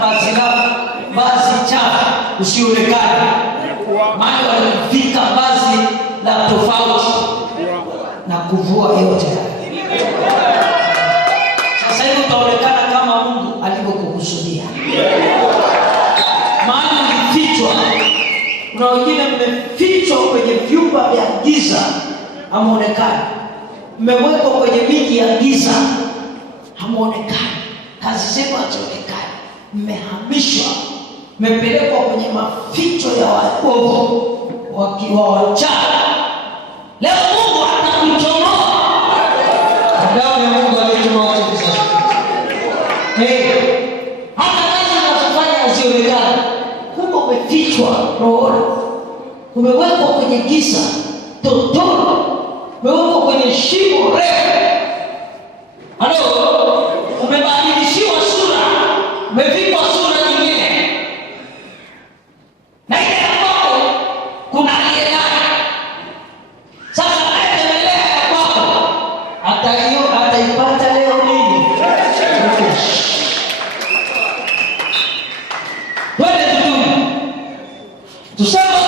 vazi chafu usionekane. Maana walifika vazi la tofauti na kuvua yote. Sasa hivi utaonekana kama Mungu alivyokukusudia. Maana mfichwa. Kuna wengine mmefichwa kwenye vyumba vya giza, hamuonekani. Mmewekwa kwenye miji ya giza, hamuonekani. Kazi zenu hazionekani. Mmehamishwa, mmepelekwa kwenye maficho ya waovu wakiwa wachawi. Leo Mungu atakuchomoa. Damu ya Mungu aliyechomoa sasa. Hata kazi unazofanya hazionekani. Kumbe umefichwa rohoni. Umewekwa kwenye giza totoro. Umewekwa kwenye shimo refu. Umebadilishiwa sura. Umevikwa sura nyingine. Na ile ambapo kuna aliye naye. Sasa naendelea ya kwako. Ataipata leo nini? Twende tutume. Tuseme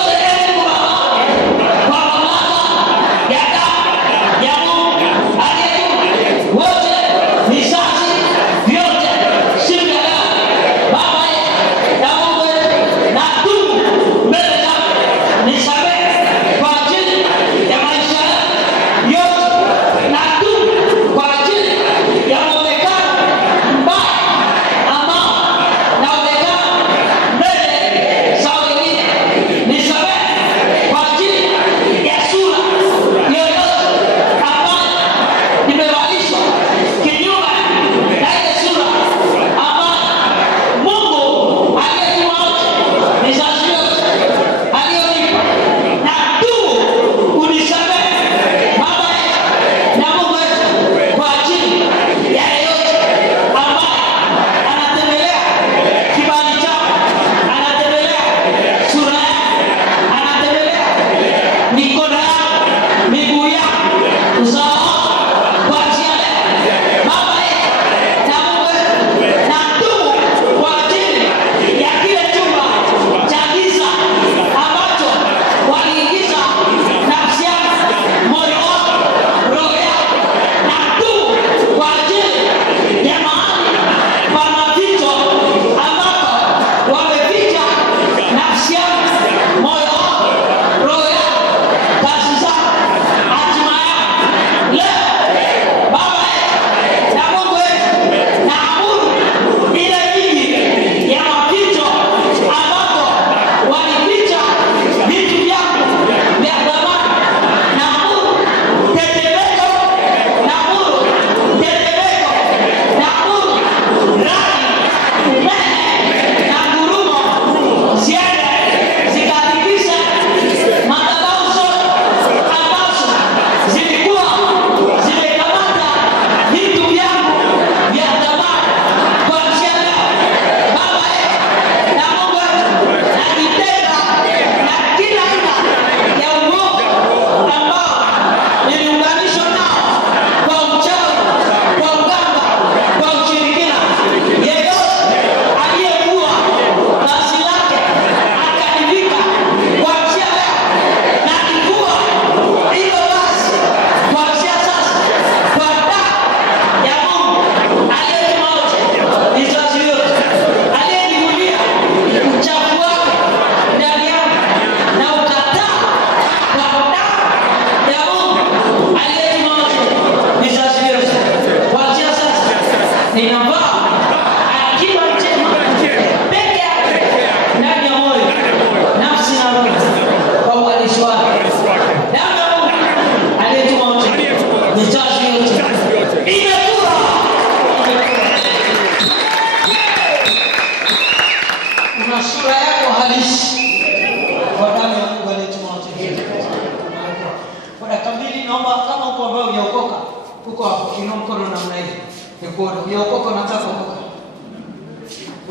Uko hapo inua mkono namna hii. Nikuona unaokoka unataka kuokoka.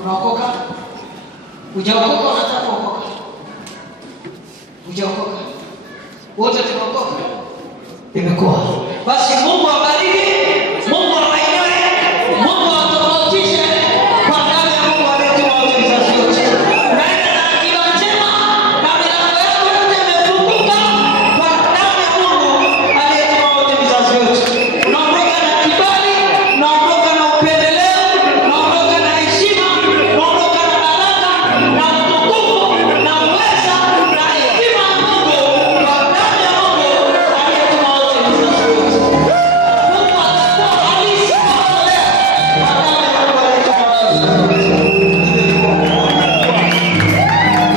Unaokoka? Hujaokoka unataka kuokoka. Hujaokoka. Wote tunaokoka. Imekuwa. Basi Mungu abariki.